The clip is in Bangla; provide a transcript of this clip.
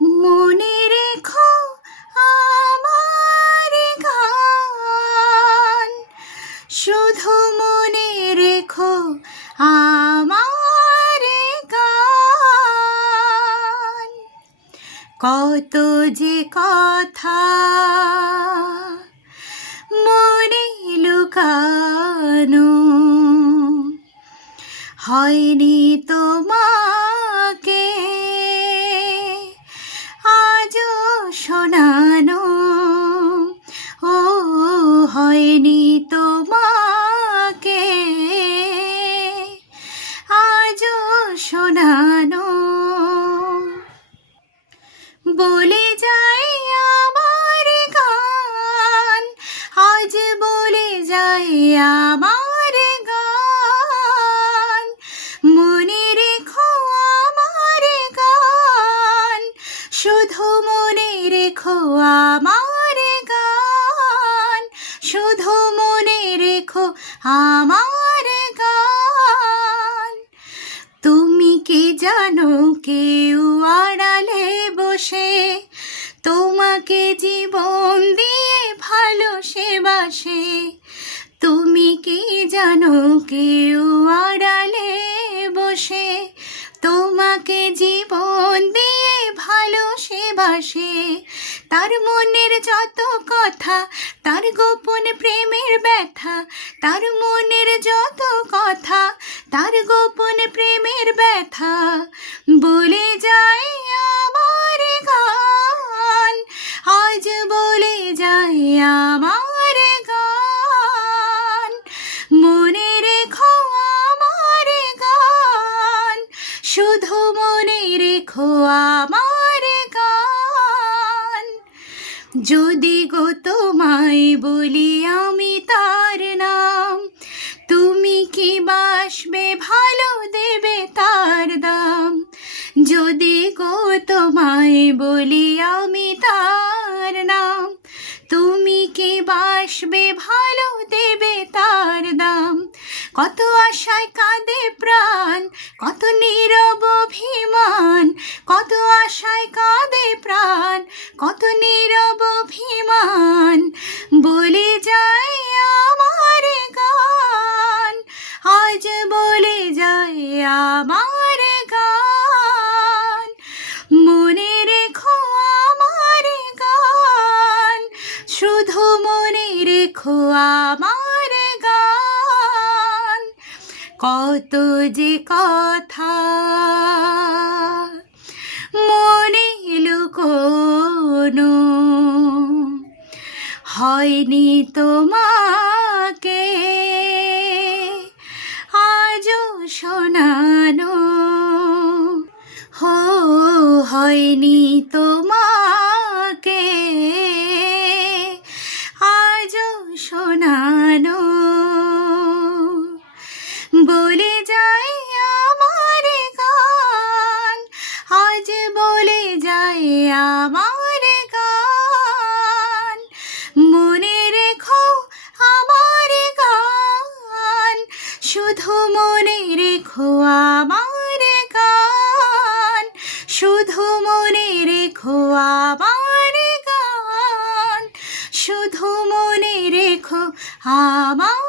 মনে রেখো আমার গান। শুধু মনে রেখো আমার গান। কত যে কথা মনে লুকানো, হয়নি তোমাকে তোমাকে আজও শোনানো। বলে যাই আমার গান আজ বলে যাই আমার মনে রেখো আমার গান। তুমি কি জানো কেউ আড়ালে বসে? তোমাকে জীবন দিয়ে ভালো সেবাসে তুমি কি জানো কেউ আড়ালে বসে? তোমাকে জীবন দিয়ে ভালো সেবাসে তার মনের যত কথা, তার গোপন প্রেমের ব্যথা, তার মনের যত কথা, তার গোপন প্রেমের ব্যথা। বলে যায় আমার গান, আজ বলে যায় আমার গান। মনে রেখো আমার গান, শুধু মনে রেখো আমার যদি গো তোমায় বলি আমি তার নাম, তুমি কি বাসবে ভালো দেবে তার দাম? যদি গো তোমায় বলি আমি তার নাম, তুমি কি বাসবে ভালো দেবে তার দাম? কত আশায় কাঁদে প্রাণ, কত নীরব অভিমান কত আশায় কাঁদে প্রাণ, কত নীরব অভিমান। বলে যায় আমার গান, আজ বলে যায় আমার গান। মনে রেখো আমার গান, শুধু মনে রেখো আমার গান। কত যে কথা হয়নি তোমাকে। আজও শোনানো হয়নি তোমাকে শুধু মনে রেখো আমার